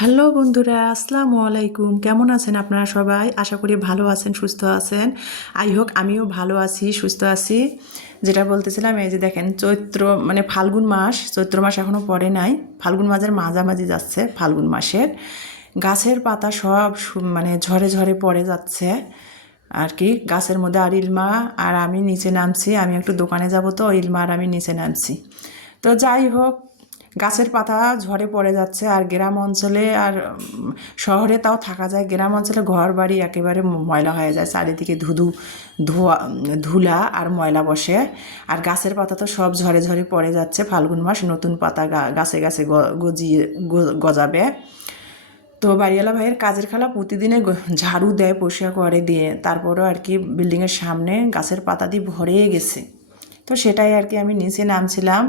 Hello বন্ধুরা, আসসালামু আলাইকুম। কেমন আছেন আপনারা সবাই? আশা করি ভালো আছেন, সুস্থ আছেন। আই হোক আমিও ভালো আছি, সুস্থ আছি। যেটা বলতেছিলাম, এই যে দেখেন, চৈত্র মানে ফাল্গুন মাস, চৈত্র মাস এখনও পড়ে নাই, ফাল্গুন মাসের মাঝামাঝি যাচ্ছে। ফাল্গুন মাসের গাছের পাতা সব মানে ঝরে ঝরে পড়ে যাচ্ছে আর কি গাছের মধ্যে। আর ইলমা আর আমি নিচে নামছি, আমি একটু দোকানে যাব, তো ইলমা আর আমি নিচে নামছি। তো যাই হোক, গাছের পাতা ঝরে পড়ে যাচ্ছে। আর গ্রাম অঞ্চলে আর শহরে তাও থাকা যায়, গ্রাম অঞ্চলে ঘর বাড়ি একেবারে ময়লা হয়ে যায়, চারিদিকে ধোয়া ধুলা আর ময়লা বসে। আর গাছের পাতা তো সব ঝরে ঝরে পড়ে যাচ্ছে। ফাল্গুন মাস, নতুন পাতা গাছে গাছে গজিয়ে গজাবে। তো বাড়িওয়ালা ভাইয়ের কাজের খালা প্রতিদিনে ঝাড়ু দেয়, পরিষ্কার করে দিয়ে, তারপরও আর কি বিল্ডিংয়ের সামনে গাছের পাতা দিয়ে ভরে গেছে। তো সেটাই আর কি আমি নিচে নামছিলাম,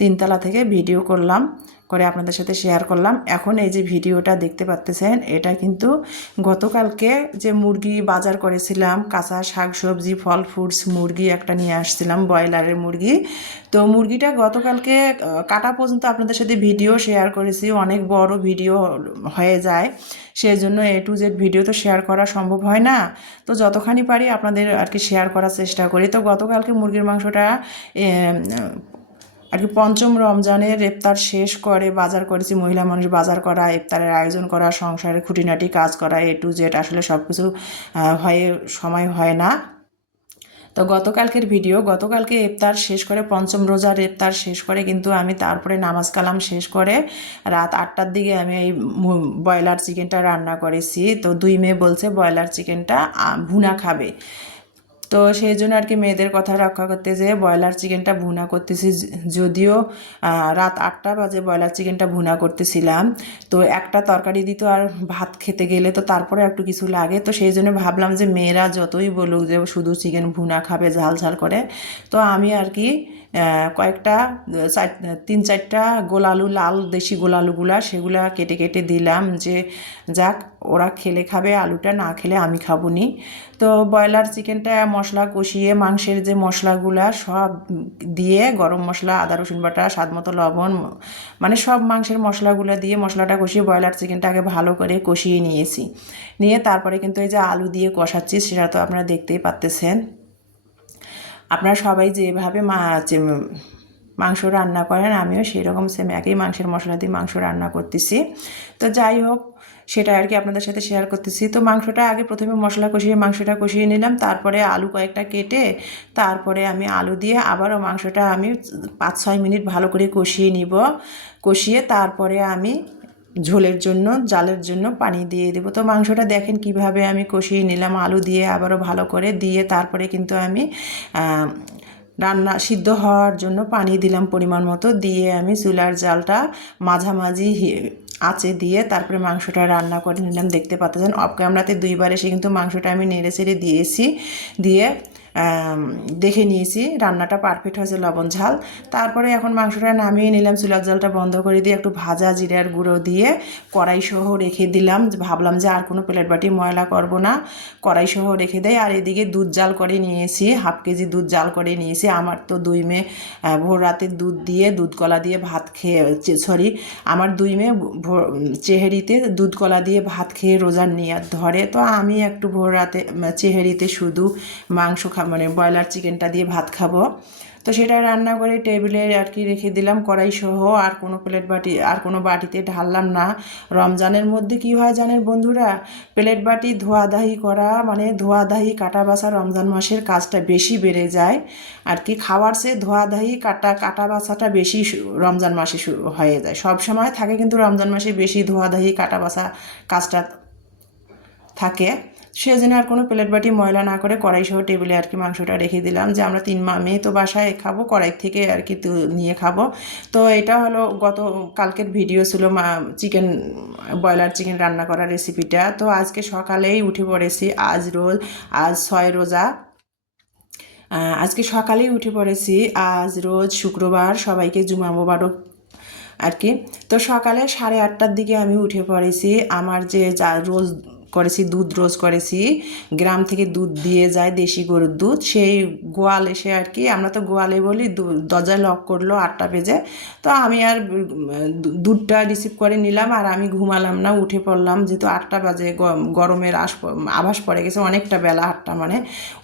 তিনতলা থেকে ভিডিও করলাম, করে আপনাদের সাথে শেয়ার করলাম। এখন এই যে ভিডিওটা দেখতে পাচ্তেছেন, এটা কিন্তু গতকালকে যে মুরগি বাজার করেছিলাম, কাঁচা শাক সবজি ফল ফ্রুটস, মুরগি একটা নিয়ে আসছিলাম, ব্রয়লারের মুরগি। তো মুরগিটা গতকালকে কাটা পর্যন্ত আপনাদের সাথে ভিডিও শেয়ার করেছি, অনেক বড় ভিডিও হয়ে যায়, সেই জন্য A to Z ভিডিও তো শেয়ার করা সম্ভব হয় না। তো যতখানি পারি আপনাদের আর কি শেয়ার করার চেষ্টা করি। তো গতকালকে মুরগির মাংসটা আর কি পঞ্চম রমজানের ইফতার শেষ করে বাজার করেছি। মহিলা মানুষ বাজার করা, ইফতারের আয়োজন করা, সংসারের খুঁটিনাটি কাজ করা, A to Z আসলে সব কিছু হয়ে সময় হয় না। তো গতকালকের ভিডিও, গতকালকে ইফতার শেষ করে, পঞ্চম রোজার ইফতার শেষ করে কিন্তু আমি তারপরে নামাজ কালাম শেষ করে রাত 8টার দিকে আমি এই ব্রয়লার চিকেনটা রান্না করেছি। তো দুই মেয়ে বলছে ব্রয়লার চিকেনটা ভুনা খাবে, তো সেই জন্য আর কি মেয়েদের কথা রক্ষা করতে যেয়ে ব্রয়লার চিকেনটা ভুনা করতেছি। যদিও রাত 8টা বাজে ব্রয়লার চিকেনটা ভুনা করতেছিলাম, তো একটা তরকারি দিত আর ভাত খেতে গেলে তো তারপরে একটু কিছু লাগে। তো সেই জন্য ভাবলাম যে মেয়েরা যতই বলুক যে শুধু চিকেন ভুনা খাবে ঝাল ঝাল করে, তো আমি আর কি কয়েকটা 3-4টা গোলালু, লাল দেশি গোলালুগুলা, সেগুলা কেটে কেটে দিলাম, যে যাক ওরা খেলে খাবে, আলুটা না খেলে আমি খাবো নি। তো ব্রয়লার চিকেনটা মশলা কষিয়ে, মাংসের যে মশলাগুলা সব দিয়ে, গরম মশলা, আদা রসুন বাটা, স্বাদ মতো লবণ, মানে সব মাংসের মশলাগুলো দিয়ে মশলাটা কষিয়ে ব্রয়লার চিকেনটাকে ভালো করে কষিয়ে নিয়েছি। নিয়ে তারপরে কিন্তু এই যে আলু দিয়ে কষাচ্ছি, সেটা তো আপনারা দেখতেই পাচ্তেছেন। আপনারা সবাই যেভাবে মাংস রান্না করেন, আমিও সেই রকম সেম একই মাংসের মশলা দিয়ে মাংস রান্না করতেছি। তো যাই হোক, সেটা আর কি আপনাদের সাথে শেয়ার করতেছি। তো মাংসটা আগে প্রথমে মশলা কষিয়ে মাংসটা কষিয়ে নিলাম, তারপরে আলু কয়েকটা কেটে তারপরে আমি আলু দিয়ে আবারও মাংসটা আমি 5-6 মিনিট ভালো করে কষিয়ে নিব। কষিয়ে তারপরে আমি ঝোলের জন্য, জালের জন্য পানি দিয়ে দেবো। তো মাংসটা দেখেন কিভাবে আমি কষিয়ে নিলাম, আলু দিয়ে আবারও ভালো করে দিয়ে, তারপরে কিন্তু আমি রান্না সিদ্ধ হওয়ার জন্য পানি দিলাম পরিমাণ মতো, দিয়ে আমি চুলার জালটা মাঝামাঝি আঁচে দিয়ে তারপরে মাংসটা রান্না করে নিলাম। দেখতে পাচ্ছেন অফ ক্যামেরাতে দুইবার এসে কিন্তু মাংসটা আমি নেড়ে চেড়ে দিয়েছি, দিয়ে দেখে নিয়েছি রান্নাটা পারফেক্ট হয়েছে, লবণ ঝাল। তারপরে এখন মাংসটা নামিয়ে নিলাম, চুলার জালটা বন্ধ করে দিয়ে একটু ভাজা জিরার গুঁড়ো দিয়ে কড়াই সহ রেখে দিলাম। ভাবলাম যে আর কোনো প্লেট বাটি ময়লা করব না, কড়াই সহ রেখে দেয়। আর এদিকে দুধ জাল করে নিয়েছি, হাফ কেজি দুধ জাল করে নিয়েছি। আমার তো দুই মেয়ে ভোর রাতে দুধ দিয়ে, দুধ কলা দিয়ে ভাত খেয়ে, আমার দুই মেয়ে চেহারিতে দুধ কলা দিয়ে ভাত খেয়ে রোজার নিয়াত ধরে। তো আমি একটু ভোর রাতে চেহারিতে শুধু মাংস মানে ব্রয়লার চিকেনটা দিয়ে ভাত খাবো। তো সেটা রান্না করে টেবিলে আর কি রেখে দিলাম কড়াই সহ। আর কোনো প্লেট বাটি, আর কোনো বাটিতে ঢাললাম না। রমজানের মধ্যে কি হয় জানেন বন্ধুরা, প্লেট বাটি ধোয়াধাহি করা, মানে ধোয়াধাহি কাটা বাছা, রমজান মাসের কাজটা বেশি বেড়ে যায় আর কি। খাওয়ার চেয়ে ধোয়াধাহি কাটা বাছাটা বেশি রমজান মাসে হয়ে যায়। সব সময় থাকে কিন্তু রমজান মাসে বেশি ধোয়াধাহি কাটা বাছা কাজটা থাকে। সেজন্য আর কোনো প্লেট বাটি ময়লা না করে কড়াই সহ টেবিলে আর কি মাংসটা রেখে দিলাম, যে আমরা 3 মেয়ে তো বাসায় খাবো, কড়াই থেকে আর কি নিয়ে খাবো। তো এটা হলো গত কালকের ভিডিও ছিল চিকেন, ব্রয়লার চিকেন রান্না করার রেসিপিটা। তো আজকে সকালেই উঠে পড়েছি, আজ 6 রোজা, আজকে সকালেই উঠে পড়েছি। আজ রোজ শুক্রবার, সবাইকে জুমা মোবারক আর কি। তো সকালে 8:30টার দিকে আমি উঠে পড়েছি। আমার যে রোজ করেছি, দুধ রোজ করেছি, গ্রাম থেকে দুধ দিয়ে যায়, দেশি গরুর দুধ। সেই গোয়াল এসে আর কি, আমরা তো গোয়ালে বলি, দরজায় লক করলো 8টা বেজে। তো আমি আর দুধটা রিসিভ করে নিলাম, আর আমি ঘুমালাম না, উঠে পড়লাম, যেহেতু 8টা বাজে, গরমের আভাস পড়ে গেছে, অনেকটা বেলা 8টা মানে।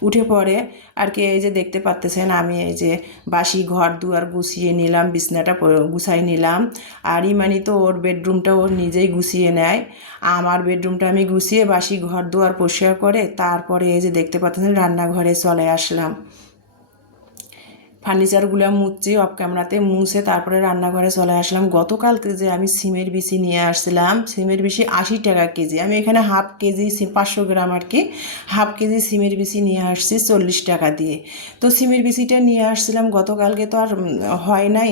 উঠে পড়ে আর কি, এই যে দেখতে পাচ্তেছেন আমি এই যে বাসি ঘর দুয়ার গুছিয়ে নিলাম, বিছনাটা গুছাই নিলাম। আর ইমানি তো ওর বেডরুমটা ওর নিজেই গুছিয়ে নেয়, আমার বেডরুমটা আমি গুছিয়ে বাসি ঘর দুয়ার পরিষ্কার করে তারপরে এই যে দেখতে পাচ্ছেন রান্নাঘরে চলে আসলাম। ফার্নিচারগুলো মুছছি অফ ক্যামেরাতে, মুছে তারপরে রান্নাঘরে চলে আসলাম। গতকালকে যে আমি সিমের বিচি নিয়ে আসছিলাম, সিমের বিচি 80 টাকা কেজি, আমি এখানে হাফ কেজি 500 গ্রাম আর কি, হাফ কেজি সিমের বিচি নিয়ে আসছি 40 টাকা দিয়ে। তো সিমের বিচিটা নিয়ে আসছিলাম গতকালকে, তো আর হয় নাই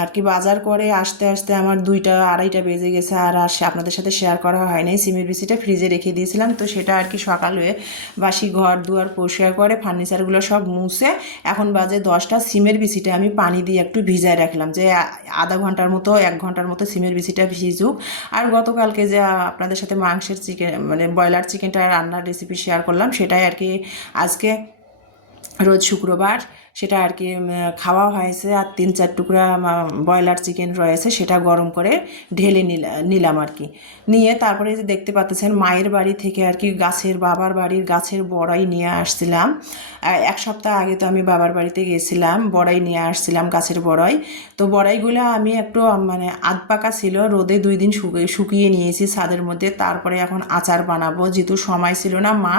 আর কি, বাজার করে আসতে আসতে আমার 2টা 2:30 বেজে গেছে, আর আপনাদের সাথে শেয়ার করা হয় নাই। সিমের বিচিটা ফ্রিজে রেখে দিয়েছিলাম, তো সেটা আর কি সকালে বাসি ঘর দুয়ার পরিষ্কার করে ফার্নিচারগুলো সব মুছে এখন বাজে 10টা। সিমের বিচিটা আমি পানি দিয়ে একটু ভিজায় রাখলাম, যে আধা ঘন্টার মতো 1 ঘন্টার মতো সিমের বিচিটা ভিজুক। আর গতকালকে যে আপনাদের সাথে মাংসের চিকেন মানে ব্রয়লার চিকেনটা রান্নার রেসিপি শেয়ার করলাম, সেটাই আর কি আজকে রোজ শুক্রবার সেটা আর কি খাওয়া হয়েছে। আর 3-4 টুকরা ব্রয়লার চিকেন রয়েছে, সেটা গরম করে ঢেলে নিলাম আর কি। নিয়ে তারপরে যে দেখতে পাচ্ছেন মায়ের বাড়ি থেকে আর কি বাবার বাড়ির গাছের বড়াই নিয়ে আসছিলাম। 1 সপ্তাহ আগে তো আমি বাবার বাড়িতে গেছিলাম, বড়াই নিয়ে আসছিলাম, গাছের বড়াই। তো বড়াইগুলো আমি একটু মানে আধ পাকা ছিল, রোদে 2 দিন শুকিয়ে নিয়েছি ছাদের মধ্যে। তারপরে এখন আচার বানাবো, যেহেতু সময় ছিল না, মা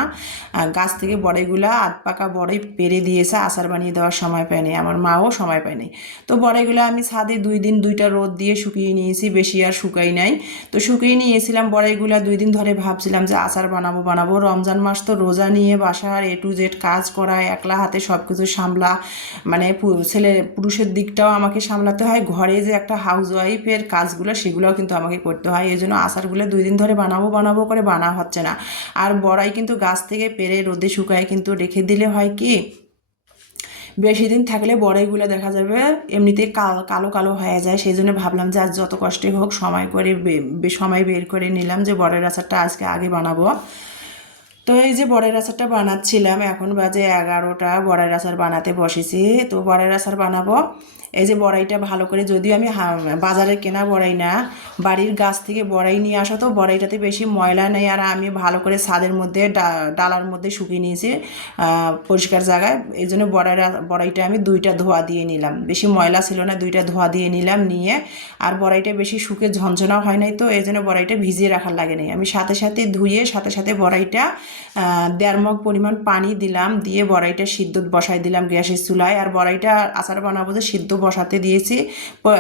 গাছ থেকে বড়াইগুলো আধ পাকা বড়াই পেরে দিয়েছে, আচার বানিয়ে দেওয়ার সময় পায়নি, আমার মাও সময় পায়নি। তো বড়াইগুলো আমি ছাদে 2 দিন 2টা রোদ দিয়ে শুকিয়ে নিয়েছি, বেশি আর শুকাই নাই। তো শুকিয়ে নিয়েছিলাম বড়াইগুলো, 2 দিন ধরে ভাবছিলাম যে আচার বানাবো। রমজান মাস তো, রোজা নিয়ে বাসার A to Z কাজ করা, একলা হাতে সব কিছু সামলা, মানে পুরুষের দিকটাও আমাকে সামলাতে হয়, ঘরে যে একটা হাউস ওয়াইফের কাজগুলো সেগুলোও কিন্তু আমাকে করতে হয়। এই জন্য আচারগুলো 2 দিন ধরে বানাবো করে বানা হচ্ছে না। আর বড়াই কিন্তু গাছ থেকে পেরে রোদে শুকায় কিন্তু রেখে দিলে হয় কি, বেশি দিন থাকলে বড়াইগুলো দেখা যাবে এমনিতেই কালো কালো হয়ে যায়। সেই জন্য ভাবলাম যে আজ যত কষ্টে হোক সময় বের করে নিলাম যে বড়াইয়ের আচারটা আজকে আগে বানাবো। তো এই যে বড়াইয়ের আচারটা বানাচ্ছিলাম, এখন বাজে 11টা, বড়াইয়ের আচার বানাতে বসেছি। তো বড়াইয়ের আচার বানাবো। এই যে বড়াইটা ভালো করে, যদিও আমি বাজারে কেনা বড়াই না, বাড়ির গাছ থেকে বড়াই নিয়ে আসা, তো বড়াইটাতে বেশি ময়লা নেই। আর আমি ভালো করে ছাদের মধ্যে ডালার মধ্যে শুকিয়ে নিয়েছি পরিষ্কার জায়গায়। এই জন্য বড়াইটা আমি 2টা ধোয়া দিয়ে নিলাম, বেশি ময়লা ছিল না, 2টা ধোয়া দিয়ে নিলাম। নিয়ে আর বড়াইটা বেশি শুকে ঝনঝনা হয় নাই, তো এই জন্য বড়াইটা ভিজিয়ে রাখার লাগে নাই। আমি সাথে সাথে ধুয়ে সাথে বড়াইটা 1.5 মগ পরিমাণ পানি দিলাম, দিয়ে বড়াইটা সিদ্ধ বসাই দিলাম গ্যাসের চুলায়। আর বড়াইটা আচার বানাবো যে সিদ্ধ বসাতে দিয়েছি,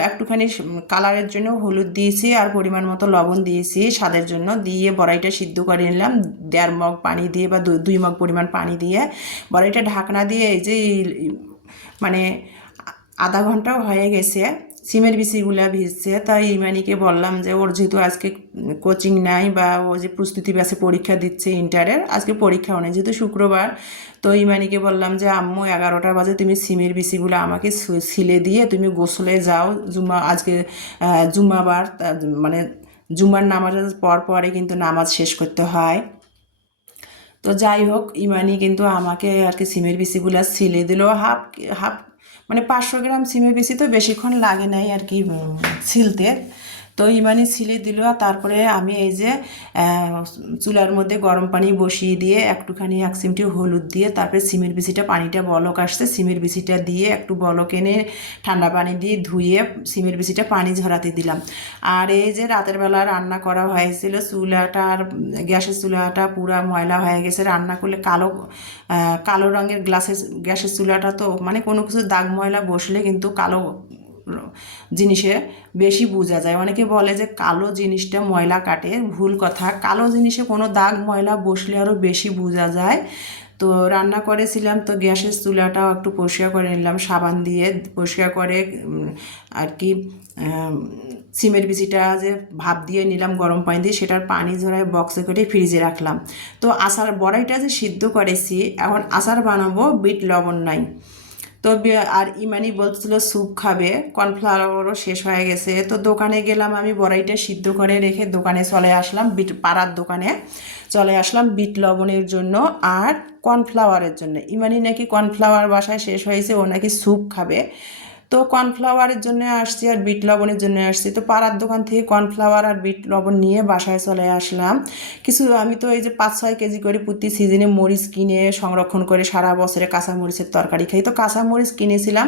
একটুখানি কালারের জন্য হলুদ দিয়েছি, আর পরিমাণ মতো লবণ দিয়েছি স্বাদের জন্য, দিয়ে বড়াইটা সিদ্ধ করে নিলাম 1.5 মগ পানি দিয়ে বা 2 মগ পরিমাণ পানি দিয়ে। বড়াইটা ঢাকনা দিয়ে এই যে মানে আধা ঘন্টাও হয়ে গেছে, সিমের বিচিগুলা ভিজছে। তাই ইমানিকে বললাম যে ওর যেহেতু আজকে কোচিং নাই, বা ও যে প্রস্তুতি ব্যাচে পরীক্ষা দিচ্ছে ইন্টারের, আজকে পরীক্ষাও নেই যেহেতু শুক্রবার। তো ইমানিকে বললাম যে আম্মু 11টা বাজে তুমি সিমের বিচিগুলো আমাকে ছিলে দিয়ে তুমি গোসলে যাও, আজকে জুম্মাবার, মানে জুম্মার নামাজের পরে কিন্তু নামাজ শেষ করতে হয়। তো যাই হোক, ইমানি কিন্তু আমাকে আর কি সিমের বিচিগুলো ছিলে দিল, হাফ হাফ মানে 500 গ্রাম সিমের বিচি তো বেশিক্ষণ লাগে নাই আর কি ছিলতে। তো ইমানি ছিলে দিল। তারপরে আমি এই যে চুলার মধ্যে গরম পানি বসিয়ে দিয়ে একটুখানি 1 চিমটি হলুদ দিয়ে, তারপরে সিমের বিচিটা, পানিটা বলক আসছে, সিমের বিচিটা দিয়ে একটু বলক এনে ঠান্ডা পানি দিয়ে ধুয়ে সিমের বিচিটা পানি ঝরাতে দিলাম। আর এই যে রাতের বেলা রান্না করা হয়েছিল, চুলাটা আর গ্যাসের চুলাটা পুরা ময়লা হয়ে গেছে, রান্না করলে কালো রঙের গ্যাসের চুলাটা, তো মানে কোনো কিছু দাগ ময়লা বসলে কিন্তু কালো জিনিসে বেশি বোঝা যায়। অনেকে বলে যে কালো জিনিসটা ময়লা কাটে, ভুল কথা, কালো জিনিসে কোনো দাগ ময়লা বসলে আরও বেশি বোঝা যায়। তো রান্না করেছিলাম, তো গ্যাসের চুলাটাও একটু পরিষ্কার করে নিলাম সাবান দিয়ে, পরিষ্কার করে আর কি সিমের বিচিটা যে ভাপ দিয়ে নিলাম গরম পানি দিয়ে, সেটার পানি ঝরায় বক্সে করে ফ্রিজে রাখলাম। তো বড়াইটা যে সিদ্ধ করেছি, এখন আচার বানাবো, বিট লবণ নাই। তো তো আর ইমানি বলছিল স্যুপ খাবে, কর্নফ্লাওয়ারও শেষ হয়ে গেছে। তো দোকানে গেলাম, আমি বড়াইটা সিদ্ধ করে রেখে দোকানে চলে আসলাম, পাড়ার দোকানে চলে আসলাম বিট লবণের জন্য আর কর্নফ্লাওয়ারের জন্য। ইমানি নাকি কর্নফ্লাওয়ার বাসায় শেষ হয়েছে, ও নাকি স্যুপ খাবে। তো কর্নফ্লাওয়ারের জন্য আসছি আর বিট লবণের জন্য আসছি। তো পাড়ার দোকান থেকে কর্নফ্লাওয়ার আর বিট লবণ নিয়ে বাসায় চলে আসলাম। কিছু আমি তো এই যে 5-6 কেজি করে প্রতি সিজনে মরিচ কিনে সংরক্ষণ করে সারা বছরে কাঁচা মরিচের তরকারি খাই। তো কাঁচা মরিচ কিনেছিলাম,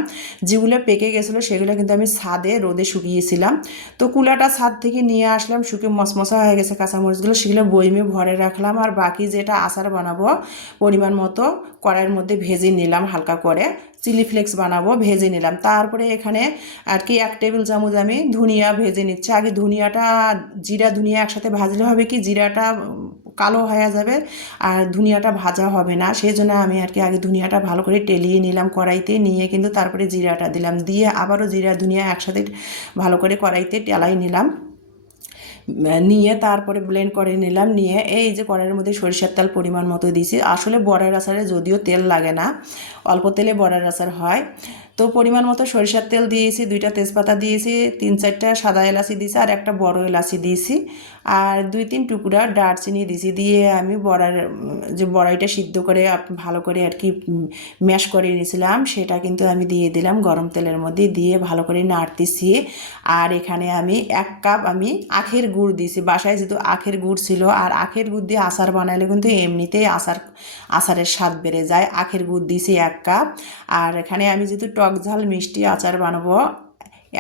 যেগুলো পেকে গেছিলো সেগুলো কিন্তু আমি ছাদে রোদে শুকিয়েছিলাম। তো কুলাটা ছাদ থেকে নিয়ে আসলাম, শুকিয়ে মশমশা হয়ে গেছে কাঁচা মরিচগুলো, সেগুলো বয়মে ভরে রাখলাম। আর বাকি যেটা আচার বানাবো পরিমাণ মতো কড়াইয়ের মধ্যে ভেজে নিলাম, হালকা করে চিলি ফ্লেক্স বানাবো, ভেজে নিলাম। তারপরে এখানে আর কি 1 টেবিল চামচ আমি ধনিয়া ভেজে নিচ্ছি। আগে ধনিয়াটা, জিরা ধনিয়া একসাথে ভাজলে হবে কি জিরাটা কালো হয়ে যাবে আর ধনিয়াটা ভাজা হবে না, সেই জন্য আমি আর কি আগে ধনিয়াটা ভালো করে টেলিয়ে নিলাম কড়াইতে, নিয়ে কিন্তু তারপরে জিরাটা দিলাম, দিয়ে আবারও জিরা ধনিয়া একসাথে ভালো করে কড়াইতে টেলাই নিলাম, নিয়ে তারপরে ব্লেন্ড করে নিলাম। নিয়ে এই যে কড়াইয়ের মধ্যে সরিষার তেল পরিমাণ মতো দিয়েছি। আসলে বড়ার আচারে যদিও তেল লাগে না, অল্প তেলে বড়ার আচার হয়। তো পরিমাণ মতো সরিষার তেল দিয়েছি, 2টা তেজপাতা দিয়েছি, 3-4টা সাদা এলাচি দিয়েছি আর একটা বড় এলাচি দিয়েছি, আর 2-3 টুকরা দারচিনি দিয়েছি। দিয়ে আমি যে বড়াইটা সিদ্ধ করে ভালো করে আর কি ম্যাশ করে নিয়েছিলাম সেটা কিন্তু আমি দিয়ে দিলাম গরম তেলের মধ্যে, দিয়ে ভালো করে নাড়তেছি। আর এখানে আমি 1 কাপ আমি আখের গুড় দিয়েছি, বাসায় যেহেতু আখের গুড় ছিল, আর আখের গুড় দিয়ে আচার বানালে কিন্তু এমনিতেই আচারের স্বাদ বেড়ে যায়। আখের গুড় দিয়েছি 1 কাপ। আর এখানে আমি যেহেতু টক ঝাল মিষ্টি আচার বানাবো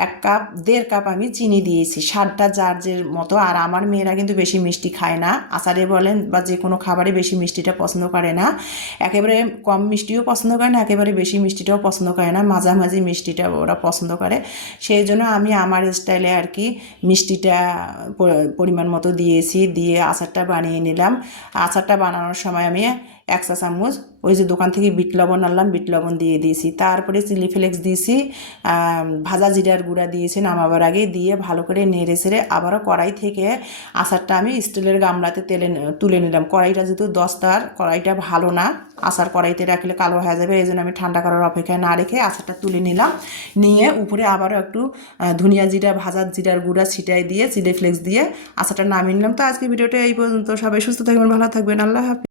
1.5 কাপ আমি চিনি দিয়েছি, স্বাদটা যার যে মতো। আর আমার মেয়েরা কিন্তু বেশি মিষ্টি খায় না, আচারে বলেন বা যে কোনো খাবারে বেশি মিষ্টিটা পছন্দ করে না, একেবারে কম মিষ্টিও পছন্দ করে না, একেবারে বেশি মিষ্টিটাও পছন্দ করে না, মাঝামাঝি মিষ্টিটা ওরা পছন্দ করে। সেই জন্য আমি আমার স্টাইলে আর কি মিষ্টিটা পরিমাণ মতো দিয়েছি, দিয়ে আচারটা বানিয়ে নিলাম। আচারটা বানানোর সময় আমি 1 চা চামচ ওই যে দোকান থেকে বিট লবণ আনলাম, বিট লবণ দিয়ে দিয়েছি, তারপরে চিলি ফ্লেক্স দিয়েছি, ভাজা জিরার গুঁড়া দিয়েছি নামাবার আগে, দিয়ে ভালো করে নেড়ে ছেড়ে আবারও কড়াই থেকে আচারটা আমি স্টিলের গামলাতে তুলে নিলাম। কড়াইটা যেহেতু 10টার, কড়াইটা ভালো না, আচার কড়াইতে রাখলে কালো হয়ে যাবে, এই জন্য আমি ঠান্ডা করার অপেক্ষায় না রেখে আচারটা তুলে নিলাম। নিয়ে উপরে আবারও একটু ধনিয়া জিরা, ভাজা জিরার গুঁড়া ছিটাই দিয়ে চিলি ফ্লেক্স দিয়ে আচারটা নামিয়ে নিলাম। তো আজকে ভিডিওটা এই পর্যন্ত, সবাই সুস্থ থাকবেন, ভালো থাকবেন, আল্লাহ হাফেজ।